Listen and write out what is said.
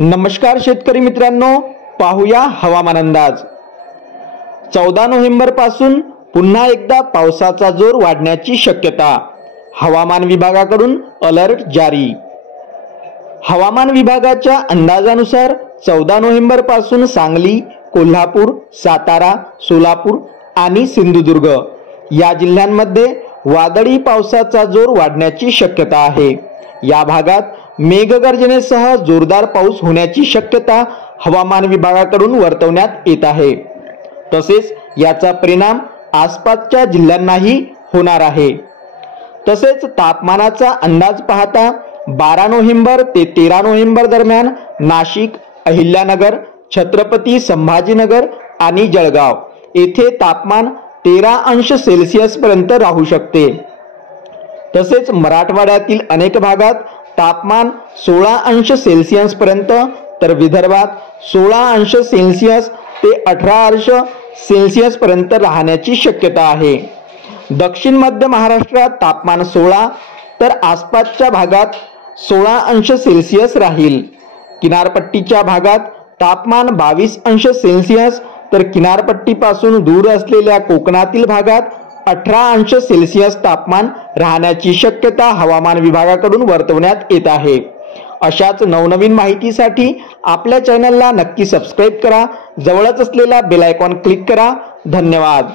नमस्कार शेतकरी मित्रांनो, पाहूया हवामान अंदाज। 14 नोव्हेंबर पासून पुन्हा एकदा पावसाचा जोर वाढण्याची शक्यता। हवामान विभागाकडून अलर्ट जारी। हवामान विभागाच्या अंदाजानुसार 14 नोव्हेंबर पासून सांगली, कोल्हापूर, सातारा, सोलापूर आणि सिंधुदुर्ग या जिल्ह्यांमध्ये वादळी पावसाचा जोर वाढण्याची शक्यता आहे। या भागात मेघगर्जनेसह जोरदार पाऊस होण्याची शक्यता हवामान विभागाकडून वर्तवण्यात येत आहे। तसेच याचा परिणाम आसपासच्या जिल्ह्यांनाही होणार आहे। तसेच तापमानाचा अंदाज पाहता 12 नोव्हेंबर ते 13 नोव्हेंबर दरम्यान नाशिक, अहिल्यानगर, छत्रपती संभाजीनगर आणि जळगाव येथे तापमान 13 अंश सेल्सिअस पर्यंत राहू शकते। तसेच मराठवाड्यातील अनेक भागात तापमान 16 अंश सेल्सिअस पर्यंत, तर विदर्भात 16 अंश सेल्सिअस ते 18 अंश सेल्सिअस पर्यंत राहण्याची शक्यता आहे। दक्षिण मध्य महाराष्ट्रात तापमान 16 तर आसपासच्या भागात 16 अंश सेल्सिअस राहील। किनारपट्टीच्या भागात तापमान 22 अंश सेल्सिअस तर किनारपट्टीपासून दूर असलेल्या कोकणातील भागात 18 अंश सेल्सिअस तापमान राहण्याची शक्यता हवामान विभागाकडून वर्तवण्यात येत आहे। अशाच नवनवीन माहितीसाठी आपल्या चॅनलला नक्की सबस्क्राइब करा, जवळच असलेला बेल आयकॉन क्लिक करा। धन्यवाद।